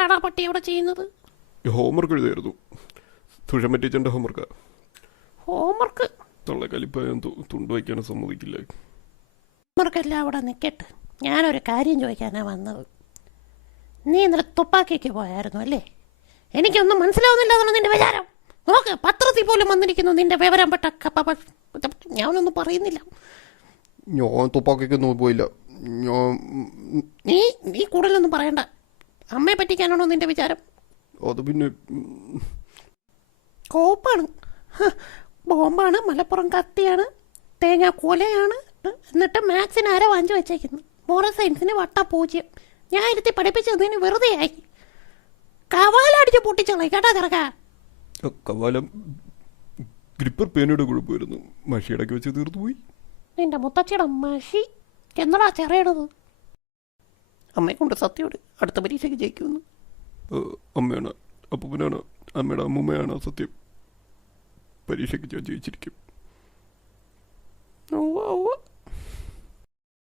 എന്താടാ പട്ടി അവിടെ ചെയ്യുന്നത്? ഹോംവർക്ക് എഴുതായിരുന്നു. സുഷമ ടീച്ചറിന്റെ ഹോംവർക്കാ. ഹോംവർക്ക്? തള്ളക്കലിപ്പായ തുണ്ട് വയ്ക്കാനും സമ്മതിക്കില്ല. ഹോംവർക്കെല്ലാം അവിടെ നിൽക്കട്ടെ, ഞാനൊരു കാര്യം ചോദിക്കാനാണ് വന്നത്. നീ ഇന്നലെ തുപ്പാക്കിക്ക് പോയായിരുന്നു അല്ലേ? എനിക്കൊന്നും മനസ്സിലാവുന്നില്ല എന്നാണ് നിന്റെ വിചാരം. നോക്ക്, പത്രത്തിൽ പോലും വന്നിരിക്കുന്നു നിന്റെ വിവരം പെട്ട. ഞാനൊന്നും പറയുന്നില്ല. ഞാൻ തുപ്പാക്കിക്കൊന്നും പോയില്ല. നീ കൂടുതലൊന്നും പറയണ്ട. അമ്മയെ പറ്റിക്കാനാണോ നിന്റെ വിചാരം? അത് പിന്നെ കോപ്പാണ്, ബോംബാണ്, മലപ്പുറം കത്തിയാണ്, തേങ്ങ കൊലയാണ്. എന്നിട്ട് മാത്സിന് ആരോ 5 വെച്ചേക്കുന്നു, മോറൽ സയൻസിന് വട്ട 0. ഞാൻ ഇരുത്തി പഠിപ്പിച്ചതിന് വെറുതെ ആയി. കവാലടിച്ച് പൊട്ടിച്ചോളാം കേട്ടാ ചെറുക്കാ. കവാലം ഗ്രിപ്പർ പേനയുടെ കുഴപ്പമായിരുന്നു, മഷിയടക്കി വെച്ച് തീർന്നു പോയി. നിന്റെ മുത്തച്ഛയുടെ മഷി എന്നടാ ചെറിയണത്? അമ്മയെ കൊണ്ട് സത്യോട് അടുത്ത പരീക്ഷയ്ക്ക് ജയിക്കുമെന്ന്. അമ്മയാണ്, അപ്പൂപ്പനാണ്, അമ്മയുടെ അമ്മൂമ്മയാണ് സത്യം. പരീക്ഷയ്ക്ക് ഞാൻ ജയിച്ചിരിക്കും.